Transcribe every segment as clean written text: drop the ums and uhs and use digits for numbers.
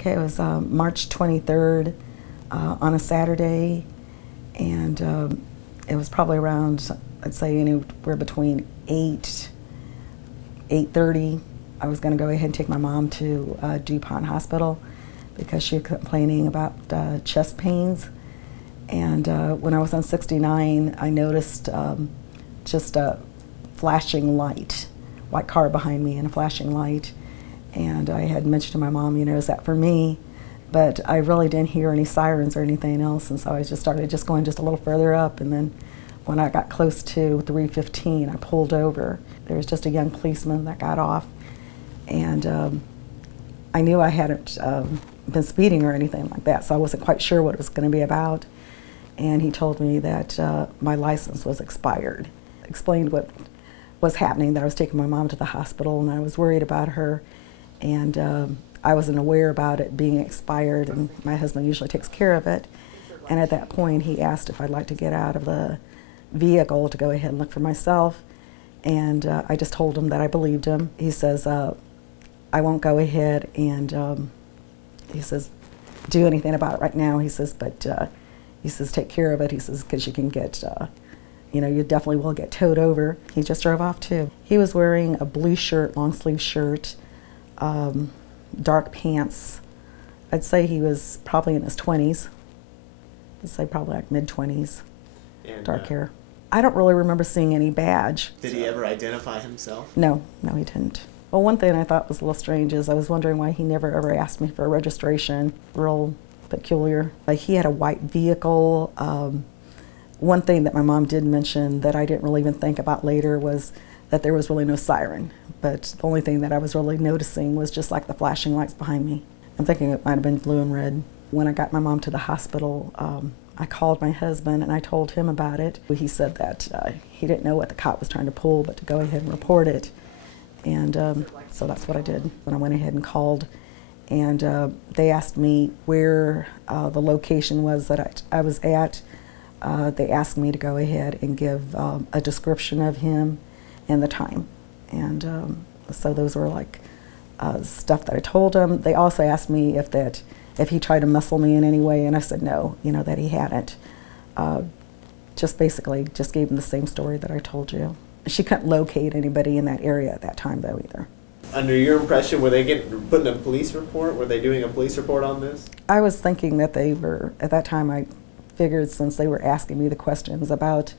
Okay, it was March 23rd on a Saturday, and it was probably around, I'd say anywhere between 8:30. I was going to go ahead and take my mom to DuPont Hospital because she was complaining about chest pains. And when I was on 69, I noticed just a flashing light, white car behind me and a flashing light. And I had mentioned to my mom, is that for me? But I really didn't hear any sirens or anything else, and so I just started going just a little further up. And then when I got close to 315, I pulled over. There was just a young policeman that got off, and I knew I hadn't been speeding or anything like that, so I wasn't quite sure what it was going to be about. And he told me that my license was expired. Explained what was happening, that I was taking my mom to the hospital and I was worried about her, and I wasn't aware about it being expired, and my husband usually takes care of it. And at that point he asked if I'd like to get out of the vehicle to go ahead and look for myself, and I just told him that I believed him. He says, I won't go ahead and he says, do anything about it right now. He says, but he says, take care of it. He says, because you can get, you definitely will get towed over. He just drove off too. He was wearing a blue shirt, long sleeve shirt, dark pants. I'd say he was probably in his 20s. I'd say probably like mid-20s, dark hair. I don't really remember seeing any badge. Did he ever identify himself? No, he didn't. Well, one thing I thought was a little strange is I was wondering why he never ever asked me for a registration. Real peculiar. Like, he had a white vehicle. One thing that my mom did mention that I didn't really even think about later was that there was really no siren. But the only thing that I was really noticing was just like the flashing lights behind me. I'm thinking it might have been blue and red. When I got my mom to the hospital, I called my husband and I told him about it. He said that he didn't know what the cop was trying to pull, but to go ahead and report it. And so that's what I did. When I went ahead and called, and they asked me where the location was that I was at. They asked me to go ahead and give a description of him and the time. And so those were like stuff that I told him. They also asked me if he tried to muscle me in any way, and I said no, that he hadn't. Just basically just gave him the same story that I told you. She couldn't locate anybody in that area at that time though either. Under your impression, were they putting a police report? Were they doing a police report on this? I was thinking that they were, at that time I figured, since they were asking me the questions about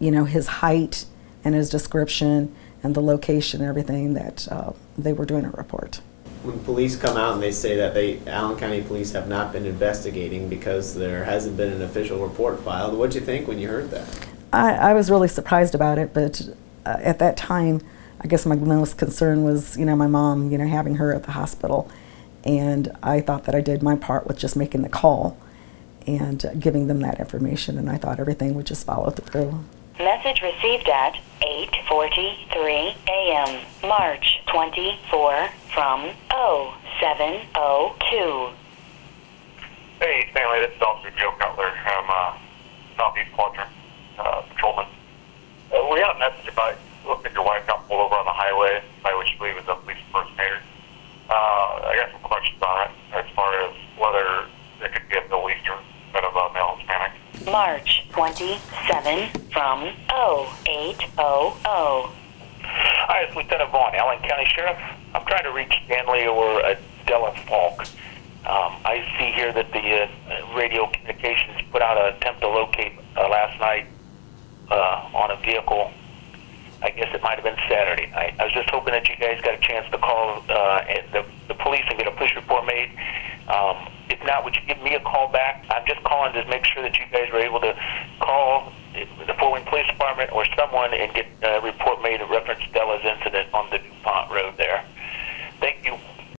his height and his description and the location and everything, that they were doing a report. When police come out and they say that Allen County Police have not been investigating because there hasn't been an official report filed, what did you think when you heard that? I was really surprised about it, but at that time, I guess my most concern was, my mom, having her at the hospital. And I thought that I did my part with just making the call and giving them that information, and I thought everything would just follow through. Message received at 8:43 a.m. March 24 from 0702. Hey, Stanley, this is Officer Joe Cutler from Southeast Quadrant Patrolman. We got a message about looking at your wife got pulled over on the highway by what you believe is a police impersonator. I got some questions on it as far as whether it could be a Middle Eastern instead of a male Hispanic. March 27 from 0800. Hi, it's Lieutenant Vaughn, Allen County Sheriff. I'm trying to reach Stanley or Delia Falk. I see here that the radio communications put out an attempt to locate last night on a vehicle. I guess it might have been Saturday night. I was just hoping that you guys got a chance to call the police and get a police report made. If not, would you give me a call back? I'm just calling to make sure that you guys were able to call the Fort Wayne Police Department or someone and get report